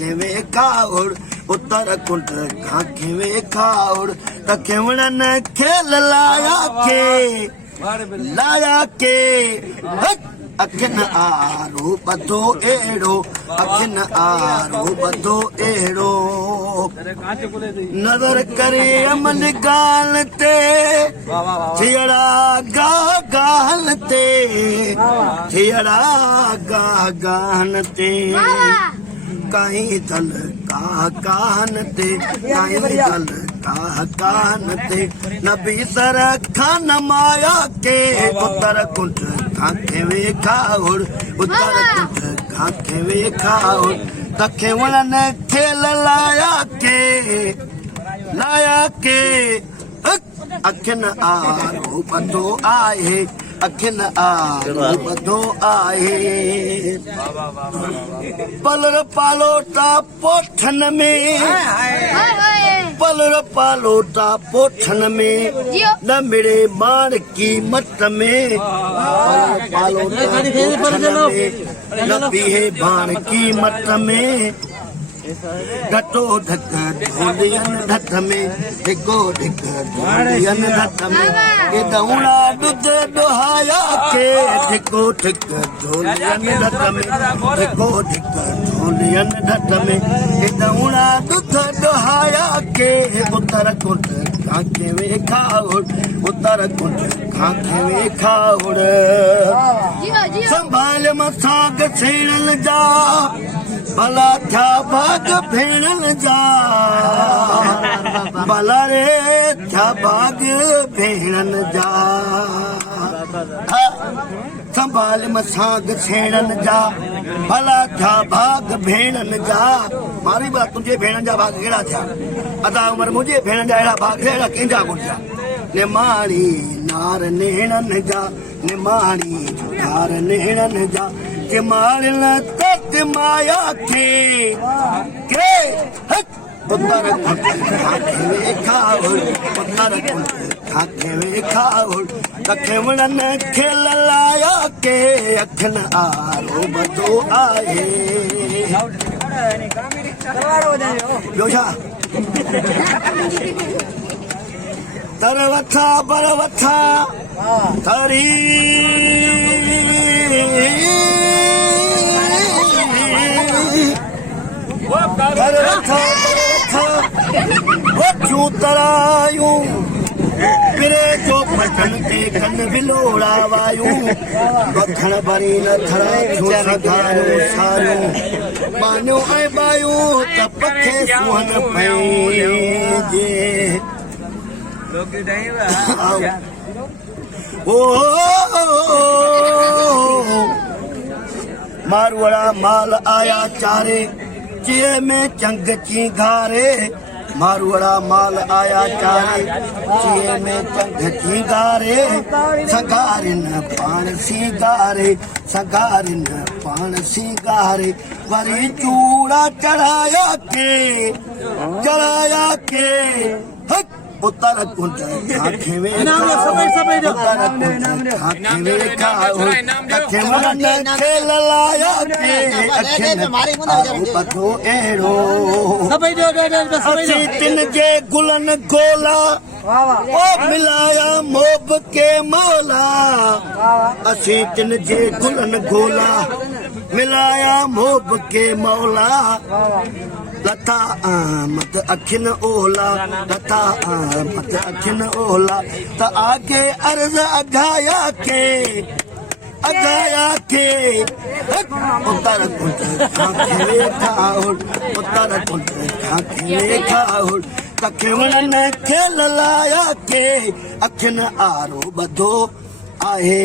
खाखे में खाउड़ उत्तर कुंड खाखे में खाउड़ तखेवणन खेल लाया के अखिन आरो बधो एड़ो अखिन आरो बधो एड़ो नजर करे अमन गाल ते थियड़ा गाल ते थियड़ा गान ते कहीं दल कान ते कहीं दल कान ते नबी सर खान माया के उत्तर कुंड खाखे में खाउड़ उत्तर कुंड खाखे में खाउड़ तखेवणन खेल लाया के अखिन आरो बधो आहे अखिन आरो बधो आहे पलर पालोटा पोठन में पलर पालोटा पोठन में न मिले मार की मत में पालोटा पोठन में न पीहे बाण की मत में घटो ढक ढोलियन ढक में ढिगो ढिग ढोलियन ढक में ये दौड़ा दूध दोहाया के ढिगो ढिग ढोलियन ढक में ढिगो ढिग ढोलियन ढक में ये दौड़ा दूध दोहाया के उत्तर कुंड खाखे में खाउड़ उत्तर कुंड खाखे में खाउड़ संभाल मसाग छेड़ल जा भला था भाग भेड़न जा भला रे था भाग भेड़न जा संभाल मसाग छेड़न जा भला था भाग भेड़न जा मारी बात तुझे भेड़न जा भाग केड़ा था अदा उमर मुझे भेड़न जा एड़ा भाग एड़ा केंजा गुंजा निमाणी नार नेणन जा निमाणी नार नेणन जा मारल तत माया के उत्तर खाखे में खाउड़ उत्तर खाखे में खाउड़ तखेवणन खेल लाया के अखिन आरो बधो आहे तरवथा बरवथा थरी तरायूं पिरे जो पटन ते कन बिलोड़ा वायूं बखण भरी न थरा छो सगारूं सारूं बानियूं ऐं बायूं त पखे सुहन पइजे मारवाड़ा माल आया चारे चिए में चंग चींगारे मारवाड़ा माल आया चारे चिए में चंग चींगारे संगारिन पान सिंगारे संगारिन पान सिंगारे वरी चूड़ा चढ़ाया के उत्तर कुंड खाखे में उत्तर कुंड खाखे में खाउड़ तखेवणन खेल लाया के अखिन आरो बधो एड़ो असी तिन जे गुलन गोला ओ मिलाया मोब के मौला असी तिन जे गुलन गोला मिलाया मोब के मौला लता आमद अखिन ओला लता आमद अखिन ओला त आगे अर्ज अघाया के उत्तर कुंड खाखे में खाउड़ उत्तर कुंड खाखे में खाउड़ तखेवणन खेल लाया के अखिन आरो बधो आहे।